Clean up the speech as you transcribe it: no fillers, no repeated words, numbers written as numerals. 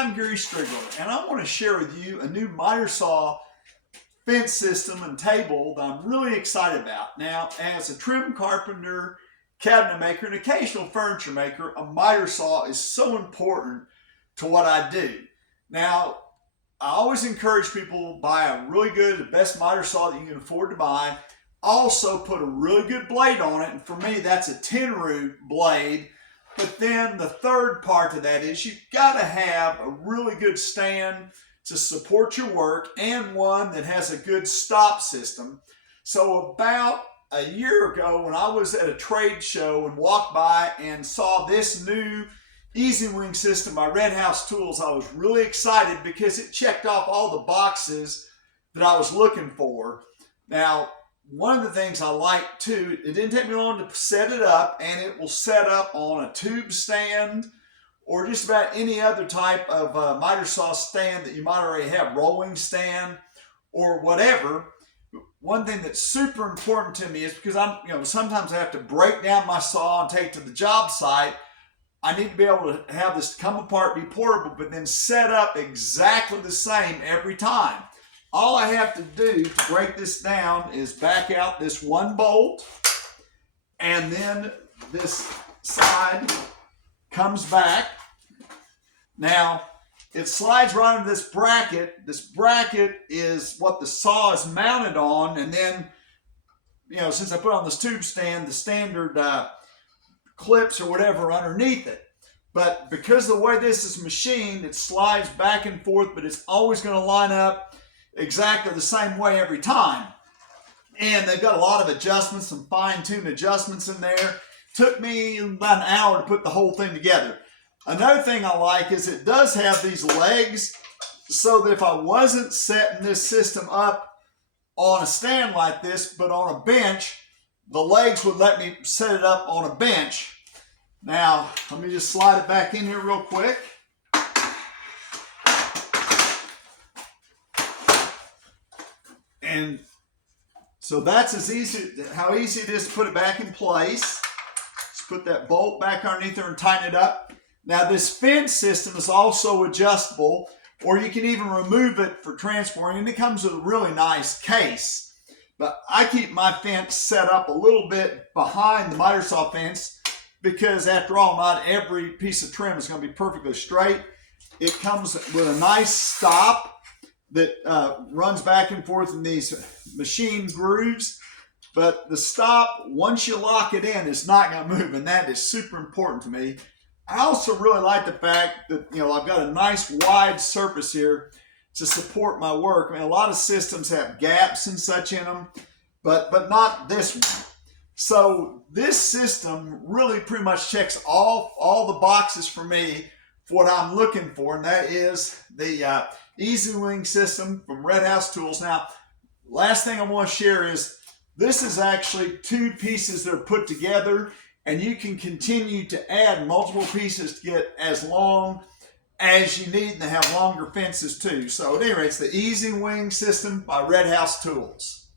I'm Gary Strigler, and I want to share with you a new miter saw fence system and table that I'm really excited about. Now, as a trim carpenter, cabinet maker, and occasional furniture maker, a miter saw is so important to what I do. Now, I always encourage people to buy a really good, the best miter saw that you can afford to buy. Also, put a really good blade on it, and for me, that's a 10-root blade. But then the third part to that is you've got to have a really good stand to support your work and one that has a good stop system. So about a year ago when I was at a trade show and walked by and saw this new EasyWing system by Red House Tools, I was really excited because it checked off all the boxes that I was looking for. Now, one of the things I like too, it didn't take me long to set it up, and it will set up on a tube stand or just about any other type of miter saw stand that you might already have, rolling stand or whatever. One thing that's super important to me is because sometimes I have to break down my saw and take it to the job site. I need to be able to have this come apart, be portable, but then set up exactly the same every time. All I have to do to break this down is back out this one bolt, and then this side comes back. Now, it slides right into this bracket. This bracket is what the saw is mounted on, and then, since I put on this tube stand, the standard clips or whatever underneath it. But because of the way this is machined, it slides back and forth, but it's always going to line up exactly the same way every time. And they've got a lot of adjustments, some fine-tuned adjustments in there. Took me about an hour to put the whole thing together. Another thing I like is it does have these legs so that if I wasn't setting this system up on a stand like this, but on a bench, the legs would let me set it up on a bench. Now, let me just slide it back in here real quick. And so that's how easy it is to put it back in place. Just put that bolt back underneath there and tighten it up. Now this fence system is also adjustable, or you can even remove it for transporting, and it comes with a really nice case. But I keep my fence set up a little bit behind the miter saw fence because after all, not every piece of trim is going to be perfectly straight. It comes with a nice stop that runs back and forth in these machine grooves. But the stop, once you lock it in, is not going to move, and that is super important to me. I also really like the fact that, I've got a nice wide surface here to support my work. I mean, a lot of systems have gaps and such in them, but not this one. So this system really pretty much checks all the boxes for me for what I'm looking for, and that is the EasyWing system from Red House Tools. Now, last thing I want to share is this is actually two pieces that are put together, and you can continue to add multiple pieces to get as long as you need, and they have longer fences too. So at any rate, it's the EasyWing system by Red House Tools.